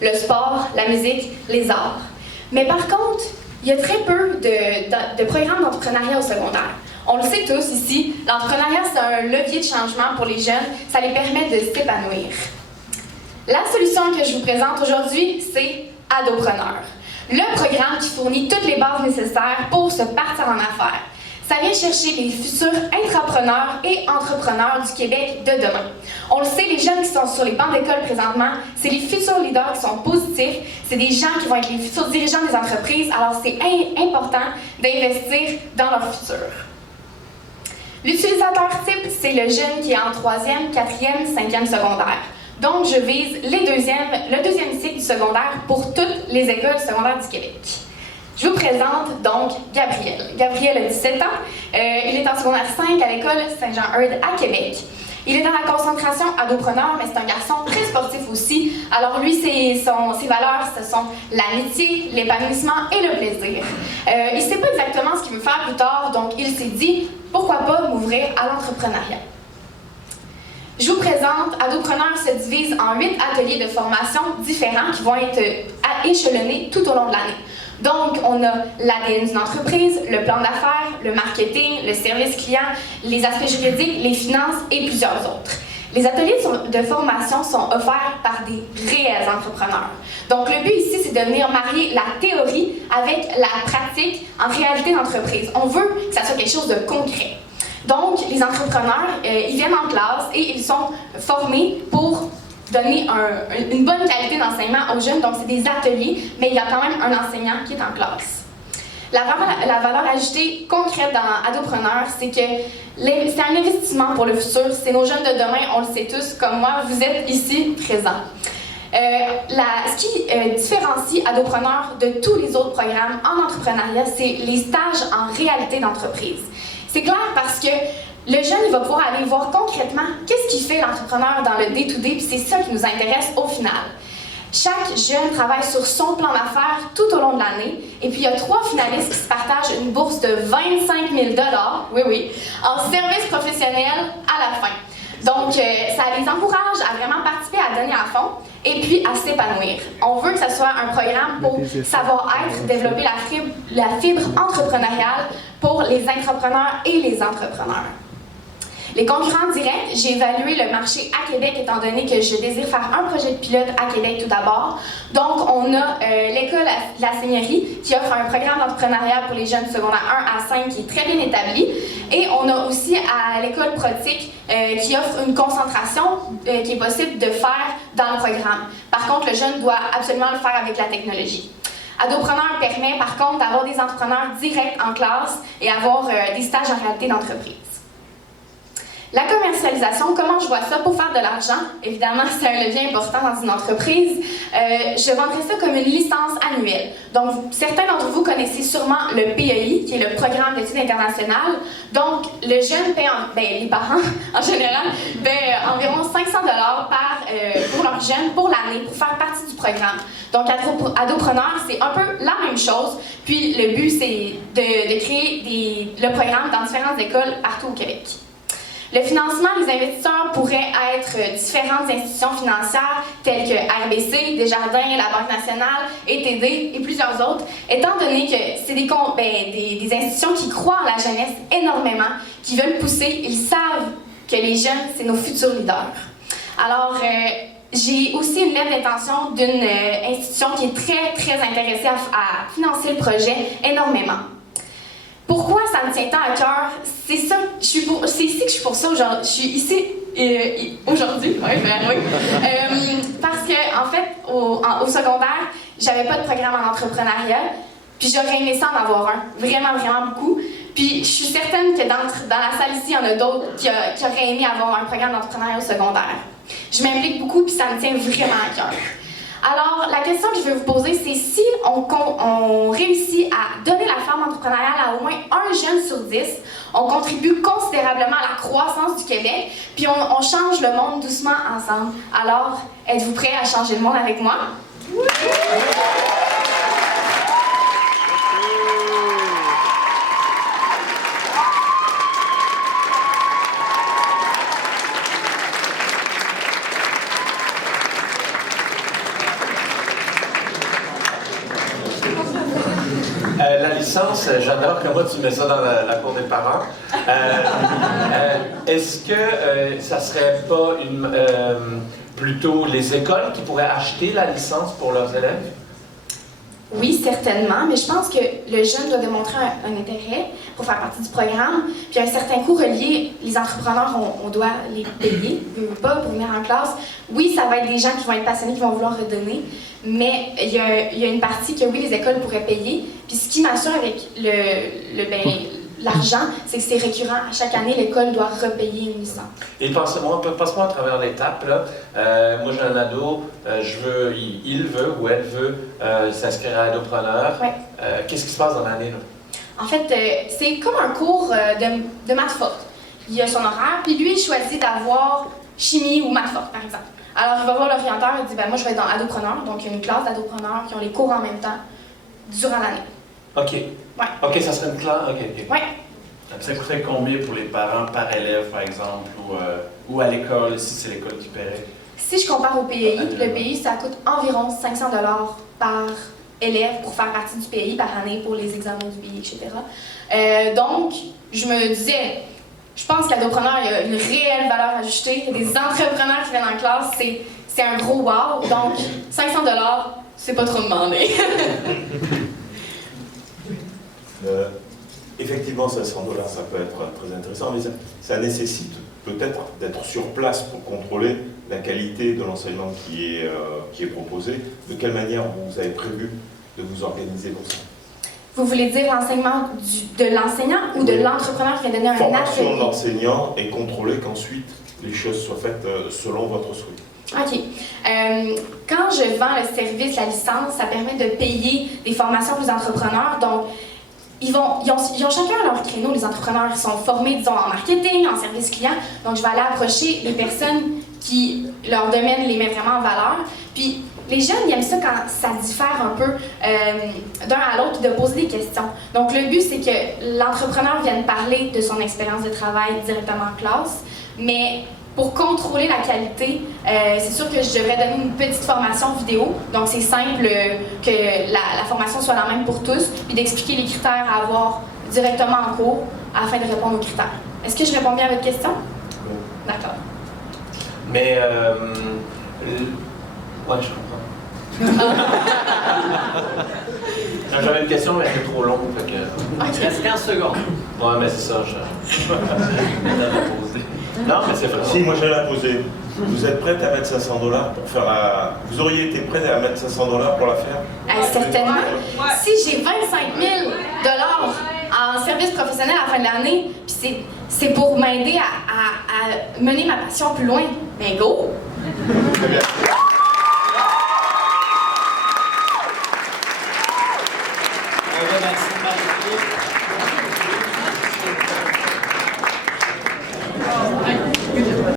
le sport, la musique, les arts. Mais par contre, il y a très peu de programmes d'entrepreneuriat au secondaire. On le sait tous ici, l'entrepreneuriat, c'est un levier de changement pour les jeunes, ça les permet de s'épanouir. La solution que je vous présente aujourd'hui, c'est Adopreneur, le programme qui fournit toutes les bases nécessaires pour se partir en affaires. Ça vient chercher les futurs intrapreneurs et entrepreneurs du Québec de demain. On le sait, les jeunes qui sont sur les bancs d'école présentement, c'est les futurs leaders qui sont positifs, c'est des gens qui vont être les futurs dirigeants des entreprises, alors c'est important d'investir dans leur futur. L'utilisateur type, c'est le jeune qui est en 3e, 4e, 5e secondaire. Donc, je vise le deuxième cycle du secondaire pour toutes les écoles secondaires du Québec. Je vous présente donc Gabriel. Gabriel a 17 ans. Il est en secondaire 5 à l'école Saint-Jean-Eudes à Québec. Il est dans la concentration Adopreneur, mais c'est un garçon très sportif aussi. Alors lui, ses valeurs, ce sont l'amitié, l'épanouissement et le plaisir. Il ne sait pas exactement ce qu'il veut faire plus tard, donc il s'est dit, pourquoi pas m'ouvrir à l'entrepreneuriat. Je vous présente, Adopreneur se divise en 8 ateliers de formation différents qui vont être échelonnés tout au long de l'année. Donc, on a l'ADN d'une entreprise, le plan d'affaires, le marketing, le service client, les aspects juridiques, les finances et plusieurs autres. Les ateliers de formation sont offerts par des réels entrepreneurs. Donc, le but ici, c'est de venir marier la théorie avec la pratique en réalité d'entreprise. On veut que ça soit quelque chose de concret. Donc, les entrepreneurs, ils viennent en classe et ils sont formés pour donner une bonne qualité d'enseignement aux jeunes. Donc, c'est des ateliers, mais il y a quand même un enseignant qui est en classe. La valeur ajoutée concrète dans Adopreneur, c'est que c'est un investissement pour le futur. C'est nos jeunes de demain, on le sait tous, comme moi, vous êtes ici présents. Ce qui différencie Adopreneur de tous les autres programmes en entrepreneuriat, c'est les stages en réalité d'entreprise. C'est clair parce que le jeune, il va pouvoir aller voir concrètement qu'est-ce qui fait l'entrepreneur dans le day-to-day, puis c'est ça qui nous intéresse au final. Chaque jeune travaille sur son plan d'affaires tout au long de l'année, et puis il y a 3 finalistes qui se partagent une bourse de 25 000 $, oui, en service professionnel à la fin. Donc, ça les encourage à vraiment participer, à donner à fond, et puis à s'épanouir. On veut que ce soit un programme pour savoir-être, développer la fibre entrepreneuriale pour les intrapreneurs et les entrepreneurs. Les concurrents directs, j'ai évalué le marché à Québec étant donné que je désire faire un projet de pilote à Québec tout d'abord. Donc, on a l'école La Seigneurie qui offre un programme d'entrepreneuriat pour les jeunes secondaires 1 à 5 qui est très bien établi. Et on a aussi à l'école Protic qui offre une concentration qui est possible de faire dans le programme. Par contre, le jeune doit absolument le faire avec la technologie. Adopreneur permet par contre d'avoir des entrepreneurs directs en classe et avoir des stages en réalité d'entreprise. La commercialisation, comment je vois ça pour faire de l'argent? Évidemment, c'est un levier important dans une entreprise. Je vendrais ça comme une licence annuelle. Donc, certains d'entre vous connaissez sûrement le PEI, qui est le Programme d'études internationales. Donc, le jeune paie, les parents en général, paient environ 500 $ pour leurs jeunes pour l'année, pour faire partie du programme. Donc, Adopreneur, c'est un peu la même chose. Puis, le but, c'est de créer le programme dans différentes écoles partout au Québec. Le financement, les investisseurs pourraient être différentes institutions financières telles que RBC, Desjardins, la Banque nationale, ETD et plusieurs autres, étant donné que c'est des institutions qui croient en la jeunesse énormément, qui veulent pousser, ils savent que les jeunes, c'est nos futurs leaders. Alors, j'ai aussi une lettre d'intention d'une institution qui est très, très intéressée à financer le projet énormément. Pourquoi ça me tient tant à cœur? C'est ici que je suis pour ça. Je suis ici aujourd'hui. Parce que, en fait, au secondaire, j'avais pas de programme en entrepreneuriat. Puis j'aurais aimé ça en avoir un. Vraiment, vraiment beaucoup. Puis je suis certaine que dans la salle ici, il y en a d'autres qui auraient aimé avoir un programme d'entrepreneuriat au secondaire. Je m'implique beaucoup, puis ça me tient vraiment à cœur. Alors, la question que je vais vous poser, c'est si on réussit à donner la flamme entrepreneuriale à au moins un jeune sur 10, on contribue considérablement à la croissance du Québec, puis on change le monde doucement ensemble. Alors, êtes-vous prêts à changer le monde avec moi? Oui! La licence, j'adore comment tu mets ça dans la cour des parents. Est-ce que ça serait pas plutôt les écoles qui pourraient acheter la licence pour leurs élèves? Oui, certainement, mais je pense que le jeune doit démontrer un intérêt pour faire partie du programme. Puis un certain coût relié, les entrepreneurs, on doit les payer, pas pour venir en classe. Oui, ça va être des gens qui vont être passionnés, qui vont vouloir redonner, mais il y a une partie que oui, les écoles pourraient payer. Puis ce qui m'assure avec l'argent, c'est que c'est récurrent. À chaque année, l'école doit repayer une licence. Et passe-moi à travers l'étape. Moi, j'ai un ado, il veut ou elle veut s'inscrire à Adopreneur. Ouais. Qu'est-ce qui se passe dans l'année, là? En fait, c'est comme un cours de maths forte. Il a son horaire, puis lui, il choisit d'avoir chimie ou maths forte, par exemple. Alors, il va voir l'orienteur, il dit, moi, je vais être dans Adopreneur. Donc, il y a une classe d'adopreneurs qui ont les cours en même temps durant l'année. OK. Ouais. OK, ça serait une classe. OK. Ouais. Ça coûterait combien pour les parents par élève, par exemple, ou à l'école, si c'est l'école qui paierait? Si je compare au PAI, le PAI, ça coûte environ 500 $ par élève pour faire partie du PAI par année pour les examens du PAI, etc. Donc, je me disais, je pense qu'Adopreneur, il y a une réelle valeur ajoutée. Il y a des entrepreneurs qui viennent en classe, c'est un gros wow. Donc, 500 $, c'est pas trop demandé. Effectivement, 500 $, ça peut être très intéressant, mais ça nécessite peut-être d'être sur place pour contrôler la qualité de l'enseignement qui est proposé. De quelle manière vous avez prévu de vous organiser pour ça? Vous voulez dire l'enseignement de l'enseignant ou de l'entrepreneur qui a donné un atelier? Formation de l'enseignant et contrôler qu'ensuite les choses soient faites selon votre souhait. OK. Quand je vends le service, la licence, ça permet de payer des formations pour les entrepreneurs. Donc, ils ont chacun leur créneau, les entrepreneurs. Ils sont formés, disons, en marketing, en service client. Donc, je vais aller approcher les personnes qui, leur domaine les met vraiment en valeur. Puis, les jeunes, ils aiment ça quand ça diffère un peu d'un à l'autre, de poser des questions. Donc, le but, c'est que l'entrepreneur vienne parler de son expérience de travail directement en classe, mais pour contrôler la qualité, c'est sûr que je devrais donner une petite formation vidéo. Donc, c'est simple que la formation soit la même pour tous, puis d'expliquer les critères à avoir directement en cours afin de répondre aux critères. Est-ce que je réponds bien à votre question? Oui. D'accord. Mais, ouais, je comprends. J'avais une question, mais elle était trop longue. Fait que... Il reste 15 secondes. Ouais, mais c'est ça, je vais la poser. Non, mais c'est vrai. Si, moi je vais la poser. Vous êtes prête à mettre 500 $ pour faire la... Vous auriez été prête à mettre 500 $ pour la faire? Certainement. Ouais. Si j'ai 25 000 $ en service professionnel à la fin de l'année, puis c'est pour m'aider à mener ma passion plus loin, ben go! Très bien. Maxime Marie-Philippe.